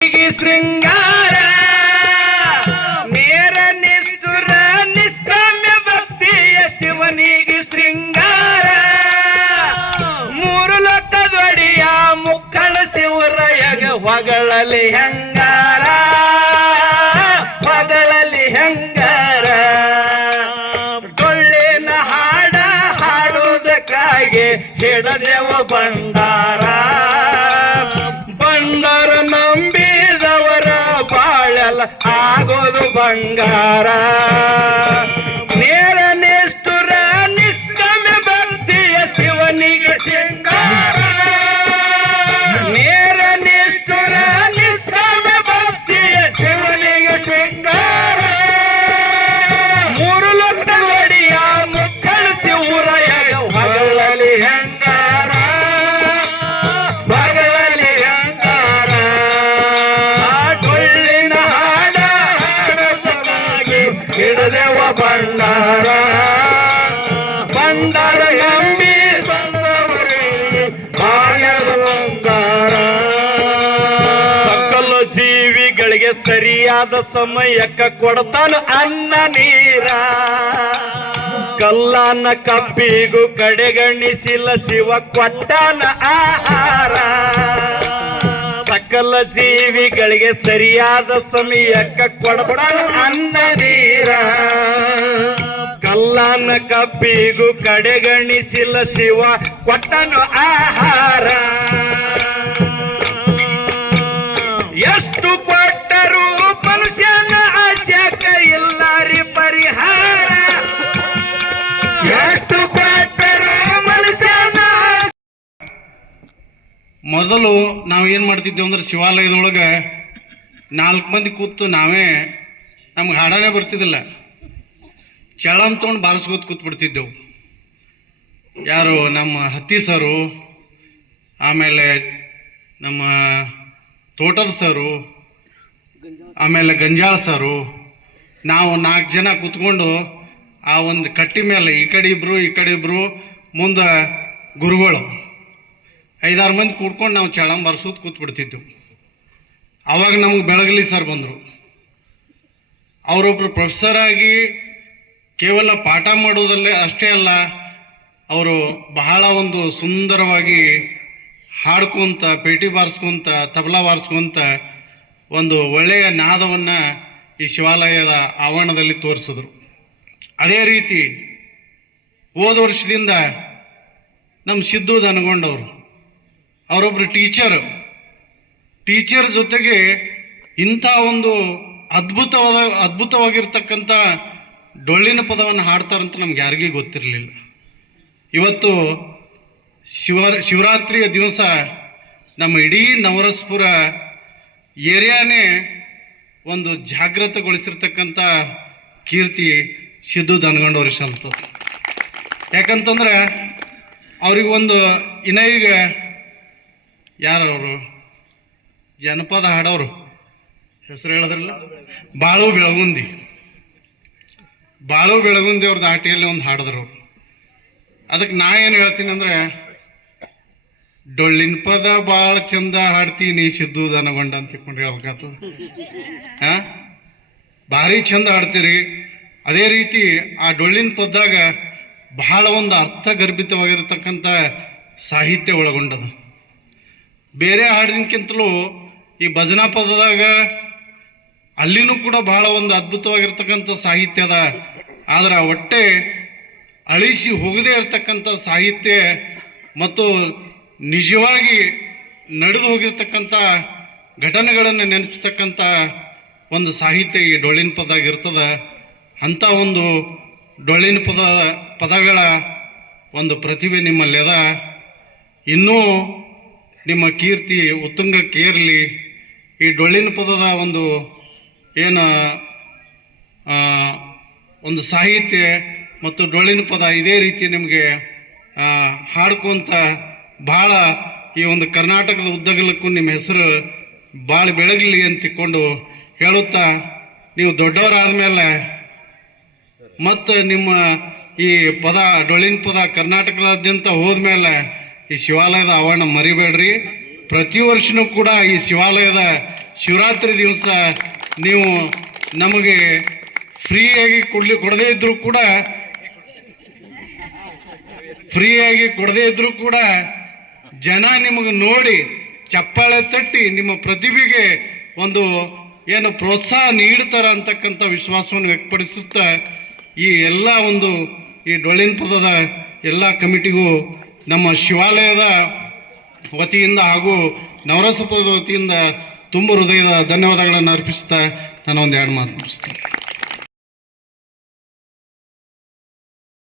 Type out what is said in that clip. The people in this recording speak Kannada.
ಶೃಂಗಾರ, ನೇರ ನಿಷ್ಠುರ, ನಿಷ್ಕಾಮ್ಯ ಭಕ್ತಿಯ ಶಿವನಿಗೆ ಶೃಂಗಾರ. ಮೂರು ಲೋಕದೊಡಿಯ ಮುಕ್ಕಳ ಶಿವರಯಗ ಹೊಗಳಲಿ ಹೆಂಗಾರ ಹೊಗಳಲಿ ಹೆಂಗಾರ. ಡೊಳ್ಳಿನ ಹಾಡ ಹಾಡುವುದಕ್ಕಾಗಿ ಹಿಡದೇವ ಬಂಡಾರ ಆಗೋದು ಬಂಗಾರ. ಸರಿಯಾದ ಸಮಯಕ್ಕ ಕೊಡ್ತಾನ ಅನ್ನ ನೀರ. ಕಲ್ಲಾನ ಕಪ್ಪಿಗೂ ಕಡೆಗಣಿಸಿಲ್ಲ ಶಿವ ಕೊಟ್ಟಾನ ಆಹಾರ. ಸಕಲ ಜೀವಿಗಳಿಗೆ ಸರಿಯಾದ ಸಮಯಕ್ಕ ಕೊಡಬಡ ಅನ್ನ ನೀರ. ಕಲ್ಲಾನ ಕಪ್ಪಿಗೂ ಕಡೆಗಣಿಸಿಲ್ಲ ಶಿವ ಕೊಟ್ಟನು ಆಹಾರ. ಮೊದಲು ನಾವು ಏನು ಮಾಡ್ತಿದ್ದೆವು ಅಂದ್ರೆ ಶಿವಾಲಯದೊಳಗೆ ನಾಲ್ಕು ಮಂದಿ ಕೂತು ನಾವೇ ನಮ್ಗೆ ಹಾಡನೇ ಬರ್ತಿದ್ದಿಲ್ಲ ಚಳಂ ತೊಗೊಂಡು ಬಾರಿಸ್ಕೋತ ಕೂತ್ಬಿಡ್ತಿದ್ದೆವು. ಯಾರು ನಮ್ಮ ಹತ್ತಿ ಸರು, ಆಮೇಲೆ ನಮ್ಮ ತೋಟದ ಸರು, ಆಮೇಲೆ ಗಂಜಾಳ ಸರು, ನಾವು ನಾಲ್ಕು ಜನ ಕೂತ್ಕೊಂಡು ಆ ಒಂದು ಕಟ್ಟಿ ಮೇಲೆ ಈ ಕಡೆ ಇಬ್ಬರು ಈ ಕಡೆ ಇಬ್ಬರು ಮುಂದೆ ಗುರುಗಳು. ಐದಾರು ಮಂದಿ ಕೂಡ್ಕೊಂಡು ನಾವು ಚಳಂ ಬರ್ಸೋದು ಕೂತ್ಬಿಡ್ತಿದ್ದೆವು ಆವಾಗ ನಮಗೆ ಬೆಳಗಲಿ ಸರ್ ಬಂದರು. ಅವರೊಬ್ಬರು ಪ್ರೊಫೆಸರ್ ಆಗಿ ಕೇವಲ ಪಾಠ ಮಾಡೋದಲ್ಲೇ ಅಷ್ಟೇ ಅಲ್ಲ, ಅವರು ಬಹಳ ಒಂದು ಸುಂದರವಾಗಿ ಹಾಡ್ಕೊಂತ, ಪೇಟಿ ಬಾರಿಸ್ಕೊಂತ, ತಬಲಾ ಬಾರಿಸ್ಕೊಂತ ಒಂದು ಒಳ್ಳೆಯ ನಾದವನ್ನು ಈ ಶಿವಾಲಯದ ಆವರಣದಲ್ಲಿ ತೋರಿಸಿದ್ರು. ಅದೇ ರೀತಿ ಹೋದ ವರ್ಷದಿಂದ ನಮ್ಮ ಸಿದ್ದು ದನಗೊಂಡವರು ಅವರೊಬ್ಬರು ಟೀಚರ್ ಟೀಚರ್ ಜೊತೆಗೆ ಇಂಥ ಒಂದು ಅದ್ಭುತವಾದ, ಅದ್ಭುತವಾಗಿರ್ತಕ್ಕಂಥ ಡೊಳ್ಳಿನ ಪದವನ್ನು ಹಾಡ್ತಾರಂತ ನಮ್ಗೆ ಯಾರಿಗೂ ಗೊತ್ತಿರಲಿಲ್ಲ. ಇವತ್ತು ಶಿವ ಶಿವರಾತ್ರಿಯ ದಿವಸ ನಮ್ಮ ಇಡೀ ನವರಸ್ಪುರ ಏರಿಯಾನೇ ಒಂದು ಜಾಗೃತಗೊಳಿಸಿರ್ತಕ್ಕಂಥ ಕೀರ್ತಿ ಸಿದ್ದು ದನಗಂಡವ್ರಿಗೆ ಸಂತು ಯಾಕಂತಂದ್ರೆ ಅವ್ರಿಗೆ ಒಂದು, ಇನ್ನ ಈಗ ಯಾರವರು? ಜನಪದ ಹಾಡೋರು. ಹೆಸರು ಹೇಳಿದ್ರಲ್ಲ? ಬಾಳು ಬೆಳಗುಂದಿ. ಬಾಳು ಬೆಳಗುಂದಿ ಅವ್ರ ದಾಟಿಯಲ್ಲಿ ಒಂದು ಹಾಡಿದ್ರು. ಅದಕ್ಕೆ ನಾ ಏನು ಹೇಳ್ತೀನಿ ಅಂದ್ರೆ, ಡೊಳ್ಳಿನ ಪದ ಭಾಳ ಚಂದ ಹಾಡ್ತೀನಿ, ಸಿದ್ದು ದನಗೊಂಡ ಅಂತ ತಿಳ್ಕೊಂಡು ಹೇಳ್ಬೇಕಾತು ಹಾ? ಭಾರಿ ಚಂದ ಹಾಡ್ತೀರಿ. ಅದೇ ರೀತಿ ಆ ಡೊಳ್ಳಿನ ಪದ್ದಾಗ ಬಹಳ ಒಂದು ಅರ್ಥಗರ್ಭಿತವಾಗಿರತಕ್ಕಂಥ ಸಾಹಿತ್ಯ ಒಳಗೊಂಡದ. ಬೇರೆ ಹಾಡಿನಕ್ಕಿಂತಲೂ ಈ ಭಜನಾ ಪದದಾಗ ಅಲ್ಲಿನೂ ಕೂಡ ಬಹಳ ಒಂದು ಅದ್ಭುತವಾಗಿರ್ತಕ್ಕಂಥ ಸಾಹಿತ್ಯ ಅದ. ಆದ್ರೆ ಆ ಹೊಟ್ಟೆ ಅಳಿಸಿ ಹೋಗದೇ ಇರತಕ್ಕಂಥ ಸಾಹಿತ್ಯ ಮತ್ತು ನಿಜವಾಗಿ ನಡೆದು ಹೋಗಿರ್ತಕ್ಕಂಥ ಘಟನೆಗಳನ್ನು ನೆನೆಸ್ತಕ್ಕಂಥ ಒಂದು ಸಾಹಿತ್ಯ ಈ ಡೊಳ್ಳಿನ ಪದಾಗ ಇರ್ತದ. ಅಂಥ ಒಂದು ಡೊಳ್ಳಿನ ಪದ ಪದಗಳ ಒಂದು ಪ್ರತಿಭೆ ನಿಮ್ಮಲ್ಲಿ ಅದ. ಇನ್ನೂ ನಿಮ್ಮ ಕೀರ್ತಿ ಉತ್ತುಂಗಕ್ಕೇರಲಿ ಈ ಡೊಳ್ಳಿನ ಪದದ ಒಂದು ಏನು ಒಂದು ಸಾಹಿತ್ಯ ಮತ್ತು ಡೊಳ್ಳಿನ ಪದ ಇದೇ ರೀತಿ ನಿಮಗೆ ಹಾಡ್ಕೊಂತ ಭಾಳ ಈ ಒಂದು ಕರ್ನಾಟಕದ ಉದ್ದಗಲಕ್ಕೂ ನಿಮ್ಮ ಹೆಸರು ಭಾಳ ಬೆಳಗಲಿ ಅಂತಿಕೊಂಡು ಹೇಳುತ್ತಾ, ನೀವು ದೊಡ್ಡವರಾದ ಮೇಲೆ ಮತ್ತು ನಿಮ್ಮ ಈ ಪದ, ಡೊಳ್ಳಿನ ಪದ ಕರ್ನಾಟಕದಾದ್ಯಂತ ಹೋದ್ಮೇಲೆ ಈ ಶಿವಾಲಯದ ಆವರಣ ಮರಿಬೇಡ್ರಿ. ಪ್ರತಿ ವರ್ಷನೂ ಕೂಡ ಈ ಶಿವಾಲಯದ ಶಿವರಾತ್ರಿ ದಿವಸ ನೀವು ನಮಗೆ ಫ್ರೀಯಾಗಿ ಕೊಡ್ಲಿ, ಕೊಡದೇ ಇದ್ರೂ ಕೂಡ, ಫ್ರೀಯಾಗಿ ಕೊಡದೇ ಇದ್ರೂ ಕೂಡ ಜನ ನಿಮಗೆ ನೋಡಿ ಚಪ್ಪಾಳೆ ತಟ್ಟಿ ನಿಮ್ಮ ಪ್ರತಿಭೆಗೆ ಒಂದು ಏನು ಪ್ರೋತ್ಸಾಹ ನೀಡ್ತಾರ ಅಂತಕ್ಕಂಥ ವಿಶ್ವಾಸವನ್ನು ವ್ಯಕ್ತಪಡಿಸುತ್ತಾ ಈ ಎಲ್ಲ ಒಂದು ಈ ಡೊಳ್ಳಿನ ಪದದ ಎಲ್ಲ ಕಮಿಟಿಗೂ ನಮ್ಮ ಶಿವಾಲಯದ ವತಿಯಿಂದ ಹಾಗೂ ನವರಸಪುರದ ವತಿಯಿಂದ ತುಂಬ ಹೃದಯದ ಧನ್ಯವಾದಗಳನ್ನು ಅರ್ಪಿಸ್ತಾ ನಾನು ಒಂದು ಎರಡು ಮಾತು ಮುಗಿಸ್ತೇನೆ.